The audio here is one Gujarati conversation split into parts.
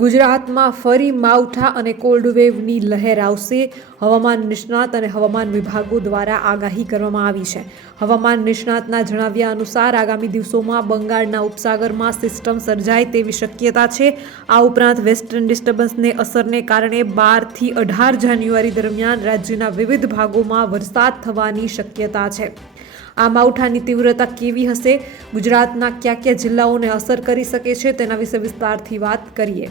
ગુજરાતમાં ફરી માવઠા અને કોલ્ડ વેવની લહેર આવશે. હવામાન નિષ્ણાત અને હવામાન વિભાગો દ્વારા આગાહી કરવામાં આવી છે. હવામાન નિષ્ણાતના જણાવ્યા અનુસાર, આગામી દિવસોમાં બંગાળના ઉપસાગરમાં સિસ્ટમ સર્જાય તેવી શક્યતા છે. આ ઉપરાંત વેસ્ટર્ન ડિસ્ટર્બન્સને અસરને કારણે બારથી અઢાર જાન્યુઆરી દરમિયાન રાજ્યના વિવિધ ભાગોમાં વરસાદ થવાની શક્યતા છે. આ માવઠાની તીવ્રતા કેવી હશે? ગુજરાતના કયા કયા જિલ્લાઓને અસર કરી શકે છે? તેના વિશે વિસ્તારથી વાત કરીએ.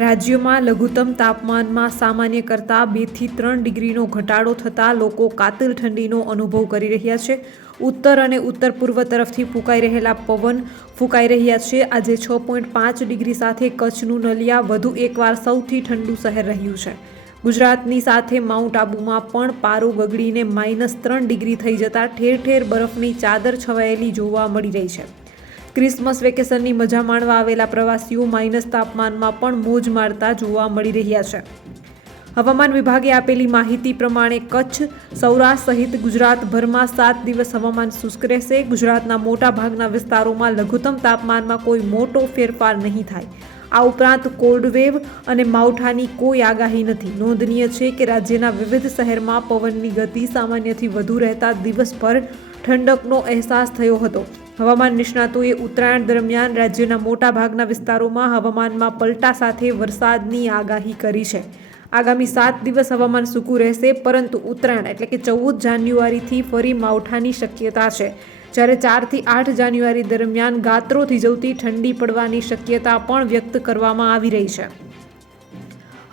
રાજ્યમાં લઘુત્તમ તાપમાનમાં સામાન્ય કરતાં બેથી ત્રણ ડિગ્રીનો ઘટાડો થતાં લોકો કાતિલ ઠંડીનો અનુભવ કરી રહ્યા છે. ઉત્તર અને ઉત્તર પૂર્વ તરફથી ફૂંકાઈ રહેલા પવન ફૂંકાઈ રહ્યા છે. આજે છ પોઈન્ટ પાંચ ડિગ્રી સાથે કચ્છનું નલિયા વધુ એકવાર સૌથી ઠંડુ શહેર રહ્યું છે. ગુજરાતની સાથે માઉન્ટ આબુમાં પણ પારો ગગડીને માઇનસ ત્રણ ડિગ્રી થઈ જતાં ઠેર ઠેર બરફની ચાદર છવાયેલી જોવા મળી રહી છે. ક્રિસમસ વેકેશનની મજા માણવા આવેલા પ્રવાસીઓ માઇનસ તાપમાનમાં પણ મોજ મારતા જોવા મળી રહ્યા છે. હવામાન વિભાગે આપેલી માહિતી પ્રમાણે કચ્છ, સૌરાષ્ટ્ર સહિત ગુજરાતભરમાં સાત દિવસ હવામાન શુષ્ક રહેશે. ગુજરાતના મોટા ભાગના વિસ્તારોમાં લઘુત્તમ તાપમાનમાં કોઈ મોટો ફેરફાર નહીં થાય. આ ઉપરાંત કોલ્ડ વેવ અને માવઠાની કોઈ આગાહી નથી. નોંધનીય છે કે રાજ્યના વિવિધ શહેરમાં પવનની ગતિ સામાન્યથી વધુ રહેતા દિવસભર ઠંડકનો અહેસાસ થયો હતો. હવામાન નિષ્ણાતોએ ઉત્તરાયણ દરમિયાન રાજ્યના મોટા ભાગના વિસ્તારોમાં હવામાનમાં પલટા સાથે વરસાદની આગાહી કરી છે. આગામી સાત દિવસ હવામાન સૂકું રહેશે, પરંતુ ઉત્તરાયણ એટલે કે ચૌદ જાન્યુઆરીથી ફરી માવઠાની શક્યતા છે. જ્યારે ચારથી આઠ જાન્યુઆરી દરમિયાન ગાત્રો જવતી ઠંડી પડવાની શક્યતા પણ વ્યક્ત કરવામાં આવી રહી છે.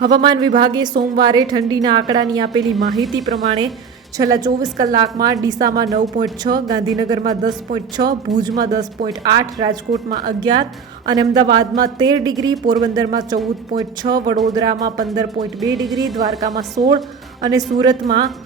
હવામાન વિભાગે સોમવારે ઠંડીના આંકડાની આપેલી માહિતી પ્રમાણે છેલ્લા ચોવીસ કલાકમાં ડીસામાં નવ પોઈન્ટ છ, ગાંધીનગરમાં દસ પોઈન્ટ છ, ભુજમાં દસ પોઈન્ટ આઠ, રાજકોટમાં અગિયાર અને અમદાવાદમાં તેર ડિગ્રી, પોરબંદરમાં ચૌદ પોઈન્ટ છ, વડોદરામાં પંદર પોઈન્ટ બે ડિગ્રી, દ્વારકામાં સોળ અને સુરતમાં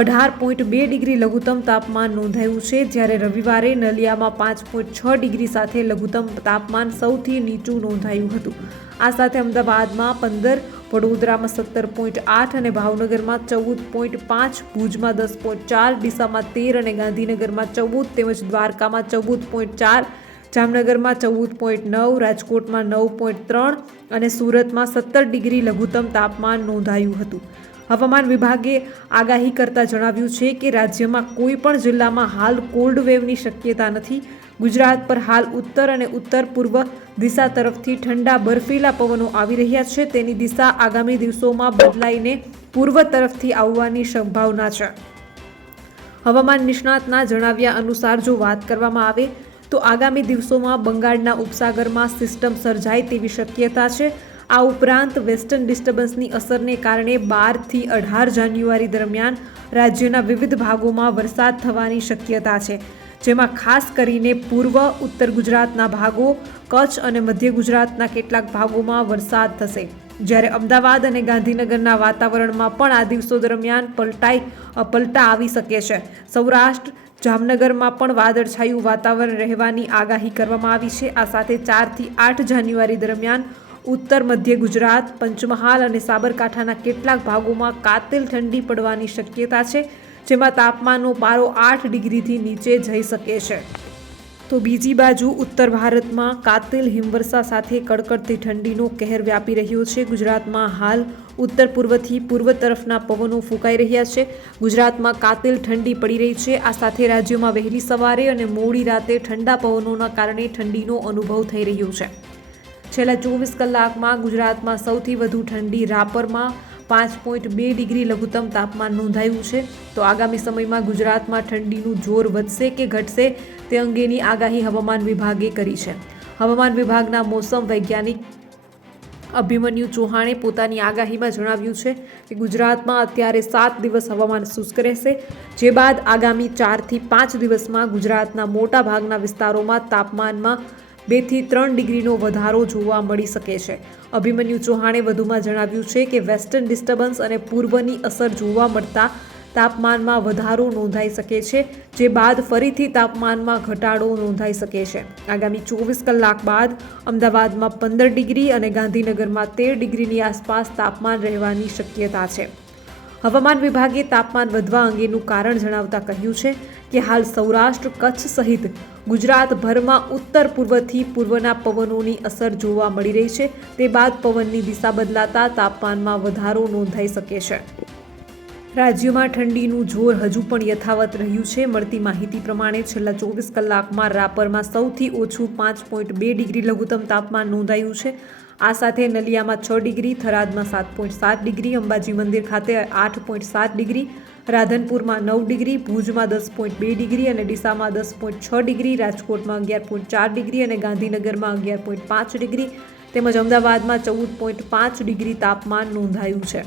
અઢાર પોઈન્ટ બે ડિગ્રી લઘુત્તમ તાપમાન નોંધાયું છે. જ્યારે રવિવારે નલિયામાં પાંચ પોઈન્ટ છ ડિગ્રી સાથે લઘુત્તમ તાપમાન સૌથી નીચું નોંધાયું હતું. આ સાથે અમદાવાદમાં પંદર વડોદરામાં સત્તર પોઈન્ટ આઠ અને ભાવનગરમાં ચૌદ પોઈન્ટ પાંચ, ભુજમાં દસ પોઈન્ટ ચાર, ડીસામાં તેર અને ગાંધીનગરમાં ચૌદ તેમજ દ્વારકામાં ચૌદ પોઈન્ટ ચાર, જામનગરમાં ચૌદ પોઈન્ટ નવ, રાજકોટમાં નવ પોઈન્ટ ત્રણ અને સુરતમાં સત્તર ડિગ્રી લઘુત્તમ તાપમાન નોંધાયું હતું. હવામાન વિભાગે આગાહી કરતા જણાવ્યું છે કે રાજ્યમાં કોઈ પણ જિલ્લામાં હાલ કોલ્ડ વેવની શક્યતા નથી. ગુજરાત પર હાલ ઉત્તર અને ઉત્તર પૂર્વ દિશા તરફથી ઠંડા બર્ફીલા પવનો આવી રહ્યા છે. તેની દિશા આગામી દિવસોમાં બદલાઈને પૂર્વ તરફથી આવવાની સંભાવના છે. હવામાન નિષ્ણાતના જણાવ્યા અનુસાર જો વાત કરવામાં આવે તો આગામી દિવસોમાં બંગાળના ઉપસાગરમાં સિસ્ટમ સર્જાય તેવી શક્યતા છે. આ ઉપરાંત વેસ્ટર્ન ડિસ્ટર્બન્સની અસરને કારણે બારથી અઢાર જાન્યુઆરી દરમિયાન રાજ્યના વિવિધ ભાગોમાં વરસાદ થવાની શક્યતા છે. જેમાં ખાસ કરીને પૂર્વ, ઉત્તર ગુજરાતના ભાગો, કચ્છ અને મધ્ય ગુજરાતના કેટલાક ભાગોમાં વરસાદ થશે. જ્યારે અમદાવાદ અને ગાંધીનગરના વાતાવરણમાં પણ આ દિવસો દરમિયાન પલટાઈ, પલટા આવી શકે છે. સૌરાષ્ટ્ર, જામનગરમાં પણ વાદળછાયું વાતાવરણ રહેવાની આગાહી કરવામાં આવી છે. આ સાથે ચારથી આઠ જાન્યુઆરી દરમિયાન ઉત્તર, મધ્ય ગુજરાત, પંચમહાલ અને સાબરકાંઠાના કેટલાક ભાગોમાં કાતિલ ઠંડી પડવાની શક્યતા છે. જેમાં તાપમાનનો પારો આઠ ડિગ્રીથી નીચે જઈ શકે છે. તો બીજી બાજુ ઉત્તર ભારતમાં કાતિલ હિમવર્ષા સાથે કડકડતી ઠંડીનો કહેર વ્યાપી રહ્યો છે. ગુજરાતમાં હાલ ઉત્તર પૂર્વથી પૂર્વ તરફના પવનો ફૂંકાઈ રહ્યા છે. ગુજરાતમાં કાતિલ ઠંડી પડી રહી છે. આ સાથે રાજ્યમાં વહેલી સવારે અને મોડી રાતે ઠંડા પવનોના કારણે ઠંડીનો અનુભવ થઈ રહ્યો છે. છેલ્લા ચોવીસ કલાકમાં ગુજરાતમાં સૌથી વધુ ઠંડી રાપરમાં પાંચ પોઈન્ટ બે ડિગ્રી લઘુત્તમ તાપમાન નોંધાયું છે. તો આગામી સમયમાં ગુજરાતમાં ઠંડીનું જોર વધશે કે ઘટશે તે અંગેની આગાહી હવામાન વિભાગે કરી છે. હવામાન વિભાગના મોસમ વૈજ્ઞાનિક અભિમન્યુ ચૌહાણે પોતાની આગાહીમાં જણાવ્યું છે કે ગુજરાતમાં અત્યારે સાત દિવસ હવામાન શુષ્ક રહેશે. જે બાદ આગામી ચારથી પાંચ દિવસમાં ગુજરાતના મોટા ભાગના વિસ્તારોમાં તાપમાનમાં બેથી ત્રણ ડિગ્રીનો વધારો જોવા મળી શકે છે. અભિમન્યુ ચૌહાણે વધુમાં જણાવ્યું છે કે વેસ્ટર્ન ડિસ્ટર્બન્સ અને પૂર્વની અસર જોવા મળતા તાપમાનમાં વધારો નોંધાઈ શકે છે, જે બાદ ફરીથી તાપમાનમાં ઘટાડો નોંધાઈ શકે છે. આગામી ચોવીસ કલાક બાદ અમદાવાદમાં પંદર ડિગ્રી અને ગાંધીનગરમાં તેર ડિગ્રીની આસપાસ તાપમાન રહેવાની શક્યતા છે. હવામાન વિભાગે તાપમાન વધવા અંગેનું કારણ જણાવતા કહ્યું છે કે હાલ સૌરાષ્ટ્ર કચ્છ સહિત ગુજરાતભરમાં ઉત્તર પૂર્વથી પૂર્વના પવનોની અસર જોવા મળી રહી છે. તે બાદ પવનની દિશા બદલાતા તાપમાનમાં વધારો નોંધાઈ શકે છે. રાજ્યમાં ઠંડીનું જોર હજુ પણ યથાવત રહ્યું છે. મળતી માહિતી પ્રમાણે છેલ્લા ચોવીસ કલાકમાં રાપરમાં સૌથી ઓછું પાંચ પોઈન્ટ બે ડિગ્રી લઘુત્તમ તાપમાન નોંધાયું છે. આ સાથે નલિયામાં છ ડિગ્રી, થરાદમાં સાત પોઈન્ટ સાત ડિગ્રી, અંબાજી મંદિર ખાતે આઠ પોઈન્ટ સાત ડિગ્રી, રાધનપુરમાં નવ ડિગ્રી, ભુજમાં દસ પોઈન્ટ બે ડિગ્રી અને ડીસામાં દસ પોઈન્ટ છ ડિગ્રી, રાજકોટમાં અગિયાર પોઈન્ટ ચાર ડિગ્રી અને ગાંધીનગરમાં અગિયાર પોઈન્ટ પાંચ ડિગ્રી. તેમજ અમદાવાદમાં ચૌદ પોઈન્ટ પાંચ ડિગ્રી તાપમાન નોંધાયું છે.